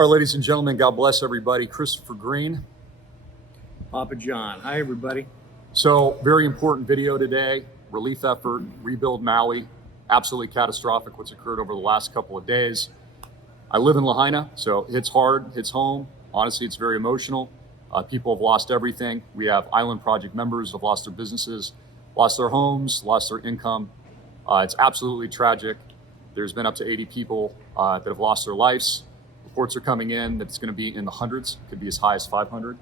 All right, ladies and gentlemen, God bless everybody. Christopher Greene. Papa John. Hi, everybody. So, very important video today. Relief effort, rebuild Maui. Absolutely catastrophic what's occurred over the last couple of days. I live in Lahaina, so it's hard, hits home. Honestly, it's very emotional. People have lost everything. We have Island Project members who have lost their businesses, lost their homes, lost their income. It's absolutely tragic. There's been up to 80 people that have lost their lives. Reports are coming in that it's going to be in the hundreds, could be as high as 500.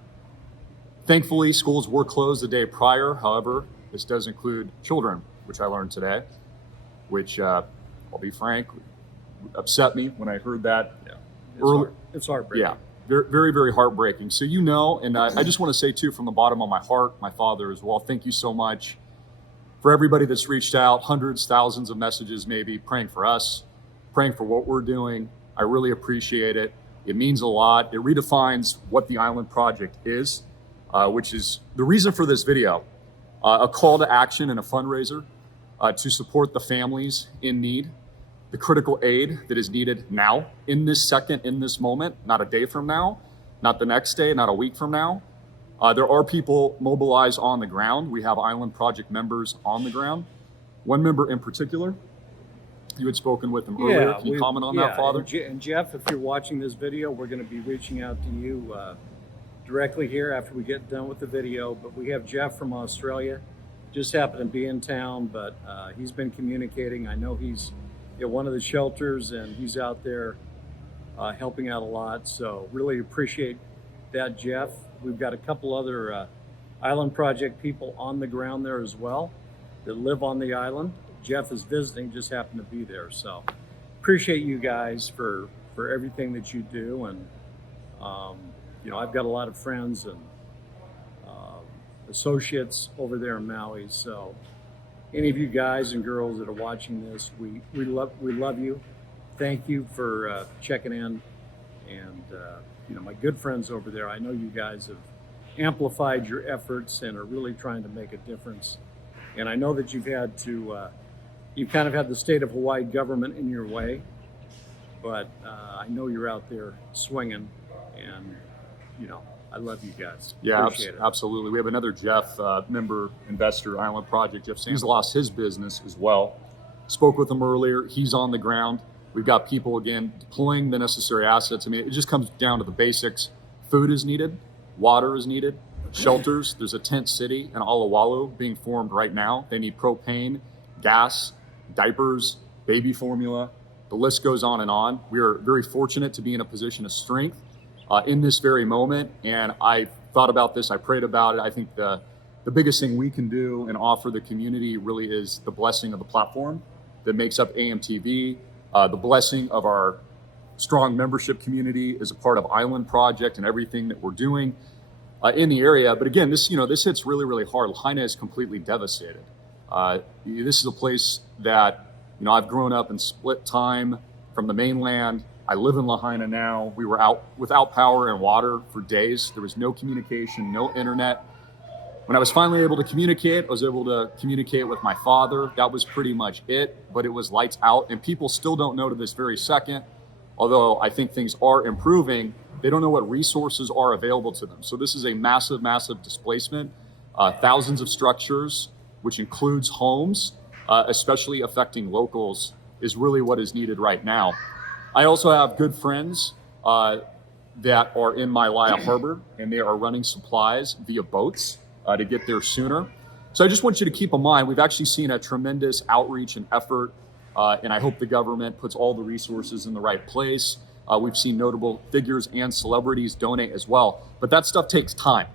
Thankfully, schools were closed the day prior. However, this does include children, which I learned today, which I'll be frank, upset me when I heard that. Yeah, it's heartbreaking. Yeah, very, very heartbreaking. So, you know, and I just want to say too, from the bottom of my heart, my father as well, thank you so much for everybody that's reached out, hundreds, thousands of messages, maybe praying for us, praying for what we're doing. I really appreciate it. It means a lot. It redefines what the Island Project is, which is the reason for this video, a call to action and a fundraiser to support the families in need, the critical aid that is needed now, in this second, in this moment, not a day from now, not the next day, not a week from now. There are people mobilized on the ground. We have Island Project members on the ground. One member in particular, you had spoken with him earlier. Can you comment on that, Father? And Jeff, if you're watching this video, we're going to be reaching out to you directly here after we get done with the video. But we have Jeff from Australia. Just happened to be in town, but he's been communicating. I know he's at one of the shelters and he's out there helping out a lot. So really appreciate that, Jeff. We've got a couple other Island Project people on the ground there as well that live on the island. Jeff is visiting, just happened to be there. So appreciate you guys for everything that you do. And, you know, I've got a lot of friends and associates over there in Maui. So any of you guys and girls that are watching this, we love you. Thank you for checking in. And, you know, my good friends over there, I know you guys have amplified your efforts and are really trying to make a difference. And I know that you've had to, you've kind of had the state of Hawaii government in your way, but I know you're out there swinging, and, you know, I love you guys. Yeah, appreciate it. Absolutely. We have another Jeff, member, investor, Island Project. Jeff Sanders lost his business as well. Spoke with him earlier. He's on the ground. We've got people, again, deploying the necessary assets. I mean, it just comes down to the basics. Food is needed. Water is needed. Shelters. There's a tent city in Alawalu being formed right now. They need propane, gas, diapers, baby formula. The list goes on and on. We are very fortunate to be in a position of strength in this very moment. And I thought about this. I prayed about it. I think the biggest thing we can do and offer the community really is the blessing of the platform that makes up AMTV. The blessing of our strong membership community as a part of Island Project and everything that we're doing in the area. But again, this hits really, really hard. Lahaina is completely devastated. This is a place that, you know, I've grown up and split time from the mainland. I live in Lahaina now. We were out without power and water for days. There was no communication, no internet. When I was finally able to communicate, I was able to communicate with my father. That was pretty much it, but it was lights out. And people still don't know to this very second, although I think things are improving, they don't know what resources are available to them. So this is a massive, massive displacement. Thousands of structures, which includes homes, especially affecting locals, is really what is needed right now. I also have good friends that are in Maui Harbor, and they are running supplies via boats to get there sooner. So I just want you to keep in mind, we've actually seen a tremendous outreach and effort, and I hope the government puts all the resources in the right place. We've seen notable figures and celebrities donate as well, but that stuff takes time.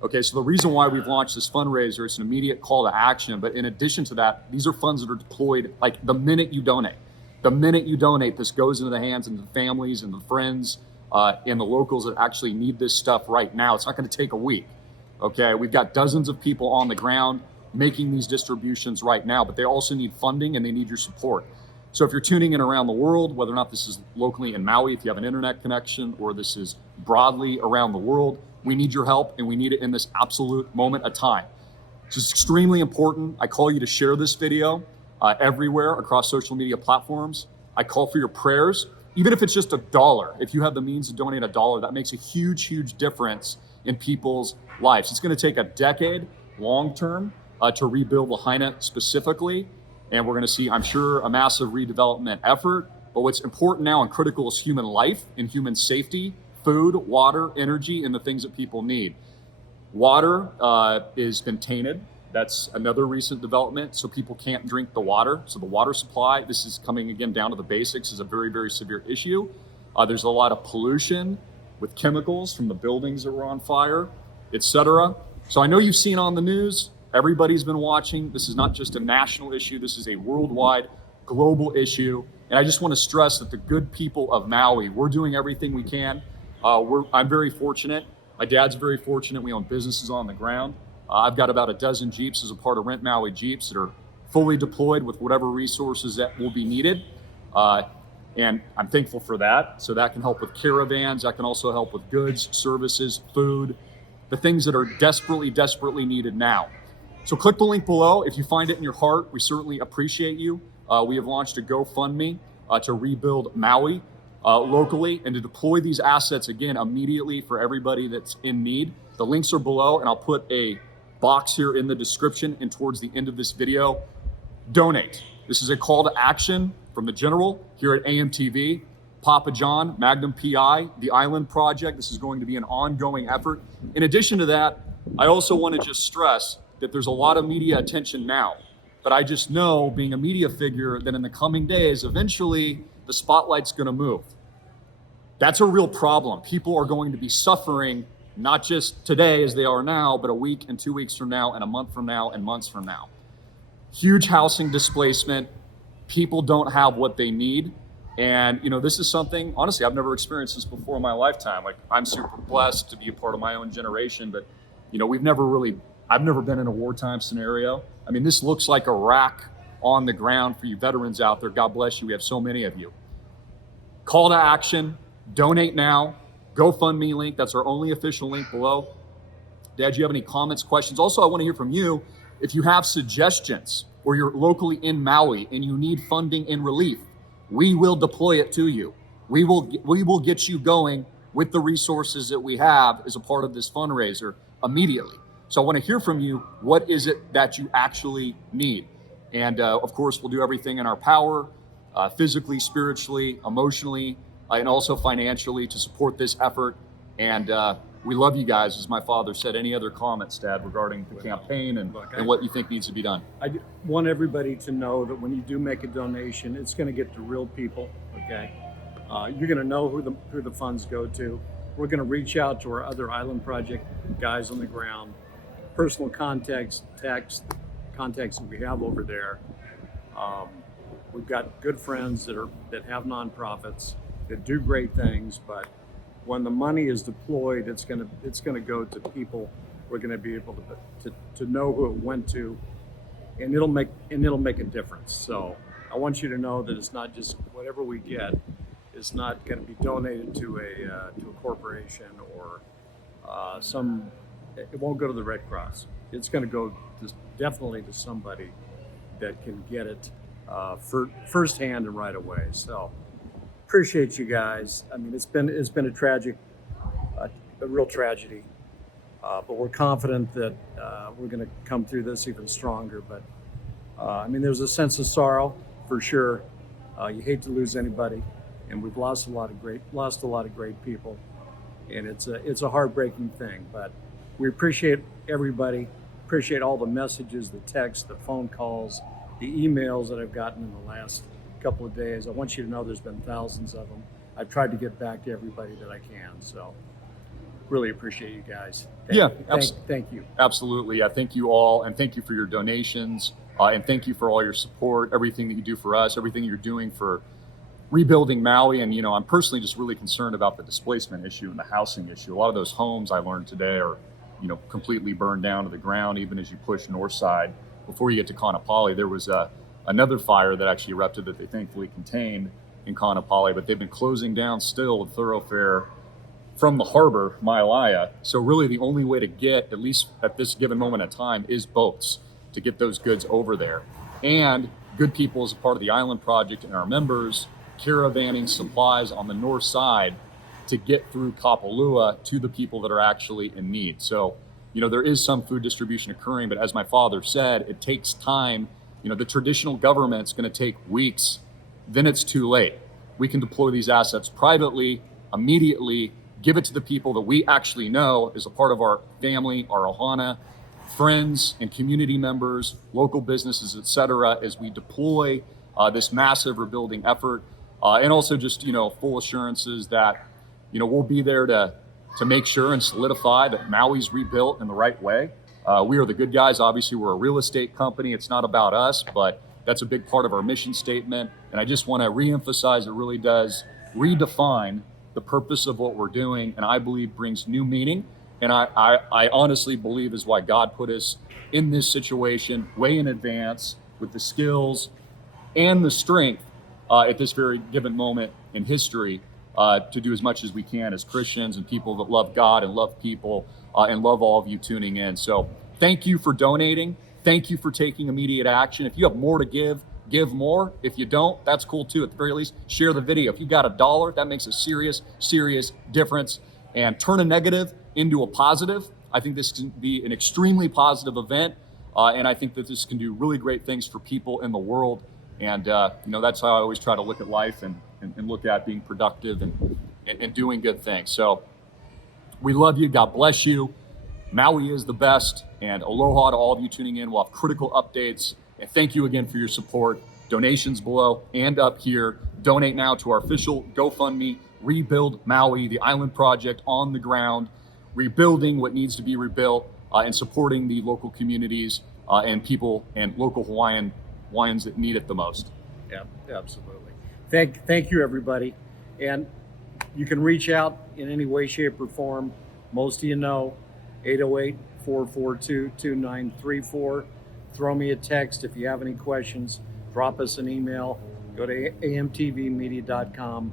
Okay, so the reason why we've launched this fundraiser is an immediate call to action, but in addition to that, these are funds that are deployed like the minute you donate. The minute you donate, this goes into the hands of the families and the friends and the locals that actually need this stuff right now. It's not going to take a week. Okay, we've got dozens of people on the ground making these distributions right now, but they also need funding and they need your support. So if you're tuning in around the world, whether or not this is locally in Maui, if you have an internet connection, or this is broadly around the world, we need your help, and we need it in this absolute moment of time. It's extremely important. I call you to share this video everywhere across social media platforms. I call for your prayers. even if it's just $1, if you have the means to donate $1, that makes a huge, huge difference in people's lives. It's going to take a decade, long term, to rebuild Lahaina specifically. And we're going to see, I'm sure, a massive redevelopment effort. But what's important now and critical is human life and human safety, food, water, energy, and the things that people need. Water has been tainted. That's another recent development. So people can't drink the water. So the water supply, this is coming again down to the basics, is a very, very severe issue. There's a lot of pollution with chemicals from the buildings that were on fire, etc. So I know you've seen on the news, everybody's been watching. This is not just a national issue. This is a worldwide, global issue. And I just want to stress that the good people of Maui, we're doing everything we can. I'm very fortunate. My dad's very fortunate. We own businesses on the ground. I've got about a dozen Jeeps as a part of Rent Maui Jeeps that are fully deployed with whatever resources that will be needed. And I'm thankful for that. So that can help with caravans. That can also help with goods, services, food, the things that are desperately, desperately needed now. So click the link below. If you find it in your heart, we certainly appreciate you. We have launched a GoFundMe to rebuild Maui locally and to deploy these assets again immediately for everybody that's in need. The links are below, and I'll put a box here in the description and towards the end of this video. Donate. This is a call to action from the General here at AMTV, Papa John, Magnum PI, the Island Project. This is going to be an ongoing effort. In addition to that, I also want to just stress that there's a lot of media attention now, but I just know, being a media figure, that in the coming days, eventually the spotlight's going to move. That's a real problem. People are going to be suffering, not just today as they are now, but a week and 2 weeks from now and a month from now and months from now. Huge housing displacement. People don't have what they need. And, this is something, honestly, I've never experienced this before in my lifetime. Like, I'm super blessed to be a part of my own generation, but, I've never been in a wartime scenario. I mean, this looks like Iraq on the ground for you veterans out there. God bless you. We have so many of you. Call to action, donate now. GoFundMe link, that's our only official link below. Dad, do you have any comments, questions? Also, I want to hear from you. If you have suggestions or you're locally in Maui and you need funding and relief, we will deploy it to you. We will get you going with the resources that we have as a part of this fundraiser immediately. So I want to hear from you. What is it that you actually need? And of course, we'll do everything in our power, physically, spiritually, emotionally, and also financially to support this effort. And we love you guys, as my father said. Any other comments, Dad, regarding the campaign and what you think needs to be done? I want everybody to know that when you do make a donation, it's going to get to real people, okay? You're going to know who the funds go to. We're going to reach out to our other Island Project guys on the ground, personal contacts that we have over there. We've got good friends that have nonprofits that do great things, but when the money is deployed, it's gonna go to people. We're gonna be able to know who it went to, and it'll make a difference. So I want you to know that it's not just whatever we get. It's not going to be donated to a corporation or it won't go to the Red Cross. It's going to go definitely to somebody that can get it firsthand and right away. So appreciate you guys. I mean, it's been a real tragedy, but we're confident that we're going to come through this even stronger. But there's a sense of sorrow for sure. You hate to lose anybody, and we've lost a lot of great people, and it's a heartbreaking thing. But we appreciate everybody. Appreciate all the messages, the texts, the phone calls, the emails that I've gotten in the last couple of days. I want you to know there's been thousands of them. I've tried to get back to everybody that I can. So really appreciate you guys. Thank you. Absolutely. I thank you all, and thank you for your donations, and thank you for all your support, everything that you do for us, everything you're doing for rebuilding Maui. And, I'm personally just really concerned about the displacement issue and the housing issue. A lot of those homes, I learned today, are completely burned down to the ground, even as you push north side. Before you get to Kaanapali, there was another fire that actually erupted that they thankfully contained in Kaanapali, but they've been closing down still the thoroughfare from the harbor, Mailaya. So really the only way to get, at least at this given moment in time, is boats to get those goods over there. And good people as a part of the Island Project and our members caravanning supplies on the north side to get through Kapalua to the people that are actually in need. So, there is some food distribution occurring, but as my father said, it takes time. The traditional government's going to take weeks, then it's too late. We can deploy these assets privately, immediately, give it to the people that we actually know as a part of our family, our ohana, friends and community members, local businesses, et cetera, as we deploy this massive rebuilding effort. And also just, full assurances that, we'll be there to make sure and solidify that Maui's rebuilt in the right way. We are the good guys. Obviously, we're a real estate company. It's not about us, but that's a big part of our mission statement. And I just want to reemphasize it really does redefine the purpose of what we're doing, and I believe brings new meaning. And I honestly believe is why God put us in this situation way in advance with the skills and the strength at this very given moment in history to do as much as we can as Christians and people that love God and love people and love all of you tuning in. So thank you for donating. Thank you for taking immediate action. If you have more to give more. If you don't, that's cool too. At the very least, share the video. If you got $1, that makes a serious difference. And turn a negative into a positive. I think this can be an extremely positive event. And I think that this can do really great things for people in the world. And, that's how I always try to look at life and look at being productive and doing good things. So we love you. God bless you. Maui is the best. And aloha to all of you tuning in. We'll have critical updates. And thank you again for your support. Donations below and up here. Donate now to our official GoFundMe, Rebuild Maui, the island project on the ground, rebuilding what needs to be rebuilt and supporting the local communities and people and local Hawaiians that need it the most. Yeah, absolutely. Thank you, everybody. And you can reach out in any way, shape, or form. Most of you know, 808-442-2934. Throw me a text if you have any questions. Drop us an email. Go to amtvmedia.com.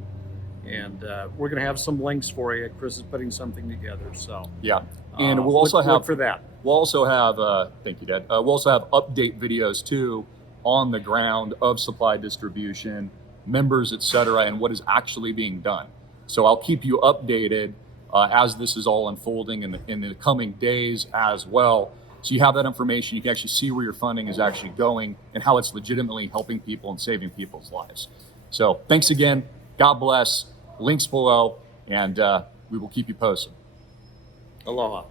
And we're going to have some links for you. Chris is putting something together. So yeah, and we'll also look for that. We'll also have thank you, Dad. We'll also have update videos too on the ground of supply distribution, members, et cetera, and what is actually being done. So I'll keep you updated as this is all unfolding in the coming days as well. So you have that information. You can actually see where your funding is actually going and how it's legitimately helping people and saving people's lives. So thanks again. God bless. Links below, and we will keep you posted. Aloha.